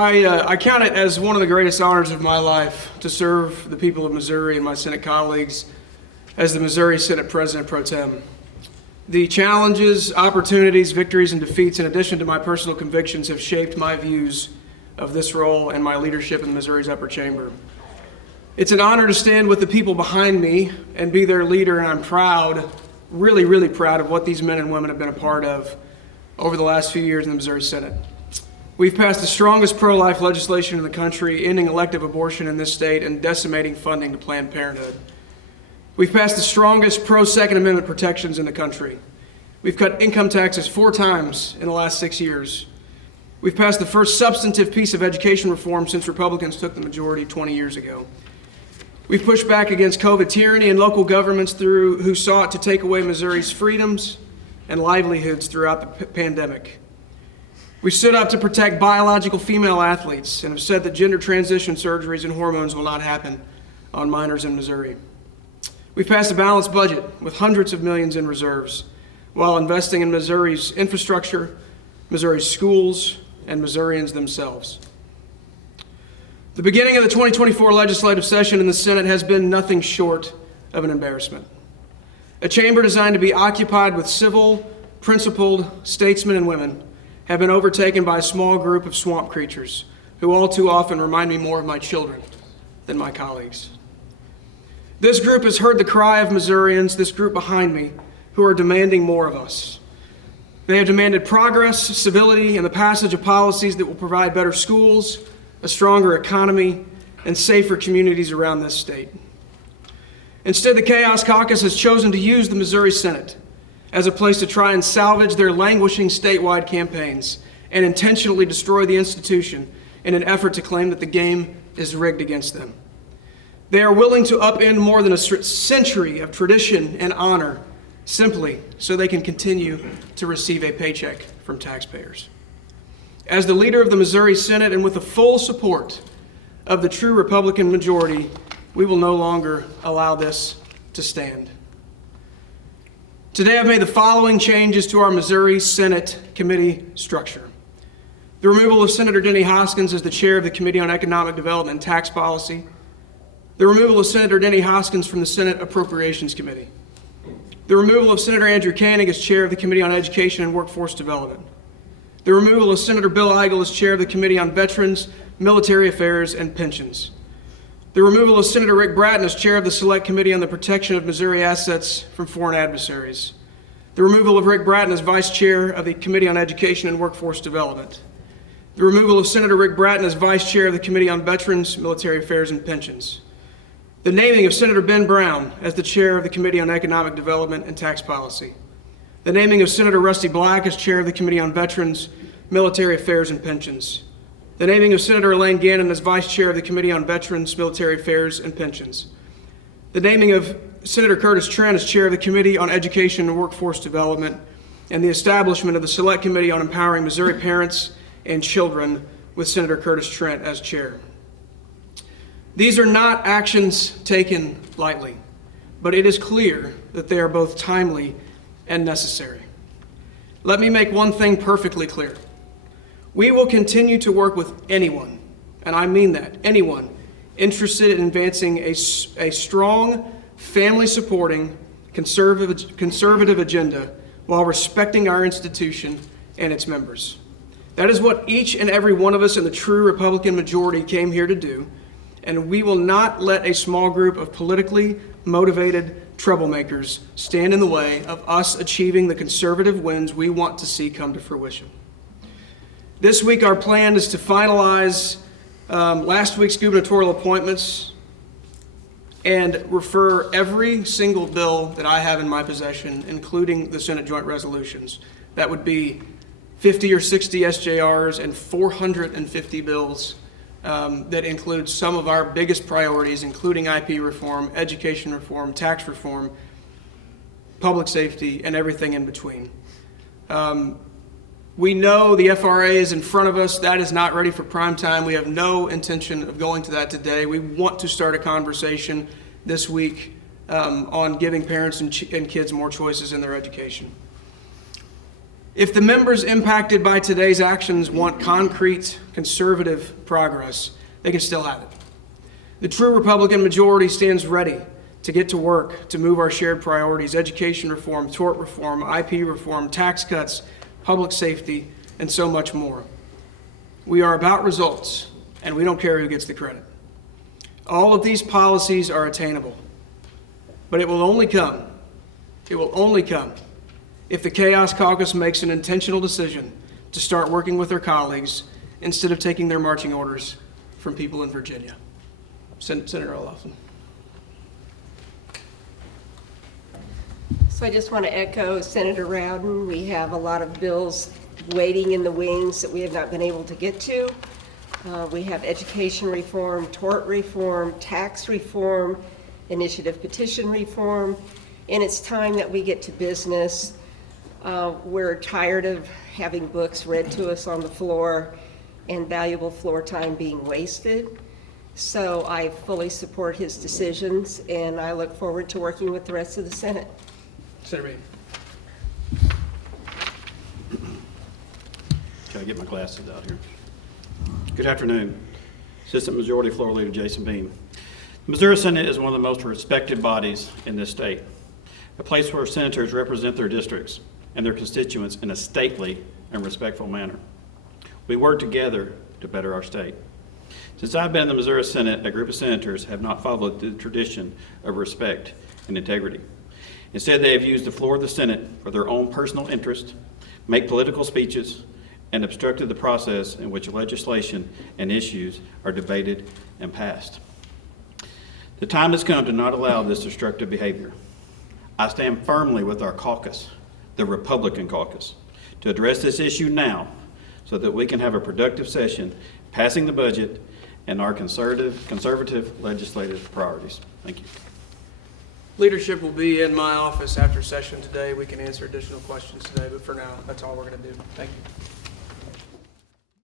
I count it as one of the greatest honors of my life to serve the people of Missouri and my Senate colleagues as the Missouri Senate President Pro Tem. The challenges, opportunities, victories, and defeats, in addition to my personal convictions, have shaped my views of this role and my leadership in Missouri's upper chamber. It's an honor to stand with the people behind me and be their leader, and I'm proud, really, really proud of what these men and women have been a part of over the last few years in the Missouri Senate. We've passed the strongest pro-life legislation in the country, ending elective abortion in this state and decimating funding to Planned Parenthood. We've passed the strongest pro-Second Amendment protections in the country. We've cut income taxes 4 times in the last 6 years. We've passed the first substantive piece of education reform since Republicans took the majority 20 years ago. We've pushed back against COVID tyranny and local governments who sought to take away Missouri's freedoms and livelihoods throughout the pandemic. We stood up to protect biological female athletes and have said that gender transition surgeries and hormones will not happen on minors in Missouri. We've passed a balanced budget with hundreds of millions in reserves while investing in Missouri's infrastructure, Missouri's schools, and Missourians themselves. The beginning of the 2024 legislative session in the Senate has been nothing short of an embarrassment. A chamber designed to be occupied with civil, principled statesmen and women have been overtaken by a small group of swamp creatures who all too often remind me more of my children than my colleagues. This group has heard the cry of Missourians, this group behind me, who are demanding more of us. They have demanded progress, civility, and the passage of policies that will provide better schools, a stronger economy, and safer communities around this state. Instead, the Caucus has chosen to use the Missouri Senate as a place to try and salvage their languishing statewide campaigns and intentionally destroy the institution in an effort to claim that the game is rigged against them. They are willing to upend more than a century of tradition and honor simply so they can continue to receive a paycheck from taxpayers. As the leader of the Missouri Senate and with the full support of the true Republican majority, we will no longer allow this to stand. Today I've made the following changes to our Missouri Senate committee structure. The removal of Senator Denny Hoskins as the chair of the Committee on Economic Development and Tax Policy. The removal of Senator Denny Hoskins from the Senate Appropriations Committee. The removal of Senator Andrew Koenig as chair of the Committee on Education and Workforce Development. The removal of Senator Bill Eigel as chair of the Committee on Veterans, Military Affairs, and Pensions. The removal of Senator Rick Bratton as chair of the Select Committee on the Protection of Missouri Assets from Foreign Adversaries. The removal of Rick Bratton as vice chair of the Committee on Education and Workforce Development. The removal of Senator Rick Bratton as vice chair of the Committee on Veterans, Military Affairs, and Pensions. The naming of Senator Ben Brown as the chair of the Committee on Economic Development and Tax Policy. The naming of Senator Rusty Black as chair of the Committee on Veterans, Military Affairs, and Pensions. The naming of Senator Elaine Gannon as vice chair of the Committee on Veterans, Military Affairs, and Pensions. The naming of Senator Curtis Trent as chair of the Committee on Education and Workforce Development, and the establishment of the Select Committee on Empowering Missouri Parents and Children with Senator Curtis Trent as chair. These are not actions taken lightly, but it is clear that they are both timely and necessary. Let me make one thing perfectly clear. We will continue to work with anyone, and I mean that, anyone, interested in advancing a strong, family-supporting, conservative agenda while respecting our institution and its members. That is what each and every one of us in the true Republican majority came here to do, and we will not let a small group of politically motivated troublemakers stand in the way of us achieving the conservative wins we want to see come to fruition. This week, our plan is to finalize last week's gubernatorial appointments and refer every single bill that I have in my possession, including the Senate joint resolutions. That would be 50 or 60 SJRs and 450 bills that include some of our biggest priorities, including IP reform, education reform, tax reform, public safety, and everything in between. We know the FRA is in front of us. That is not ready for prime time. We have no intention of going to that today. We want to start a conversation this week on giving parents and kids more choices in their education. If the members impacted by today's actions want concrete, conservative progress, they can still have it. The true Republican majority stands ready to get to work to move our shared priorities: education reform, tort reform, IP reform, tax cuts, public safety, and so much more. We are about results, and we don't care who gets the credit. All of these policies are attainable, but it will only come if the Chaos Caucus makes an intentional decision to start working with their colleagues instead of taking their marching orders from people in Virginia. Senator O'Loughlin. So I just want to echo Senator Rowden. We have a lot of bills waiting in the wings that we have not been able to get to. We have education reform, tort reform, tax reform, initiative petition reform, and it's time that we get to business. We're tired of having books read to us on the floor and valuable floor time being wasted. So I fully support his decisions, and I look forward to working with the rest of the Senate. Senator Reed. Can I get my glasses out here? Good afternoon. Assistant Majority Floor Leader Jason Beam. The Missouri Senate is one of the most respected bodies in this state, a place where senators represent their districts and their constituents in a stately and respectful manner. We work together to better our state. Since I've been in the Missouri Senate, a group of senators have not followed the tradition of respect and integrity. Instead, they have used the floor of the Senate for their own personal interest, make political speeches, and obstructed the process in which legislation and issues are debated and passed. The time has come to not allow this destructive behavior. I stand firmly with our caucus, the Republican caucus, to address this issue now so that we can have a productive session passing the budget and our conservative legislative priorities. Thank you. Leadership will be in my office after session today. We can answer additional questions today, but for now, that's all we're going to do. Thank you.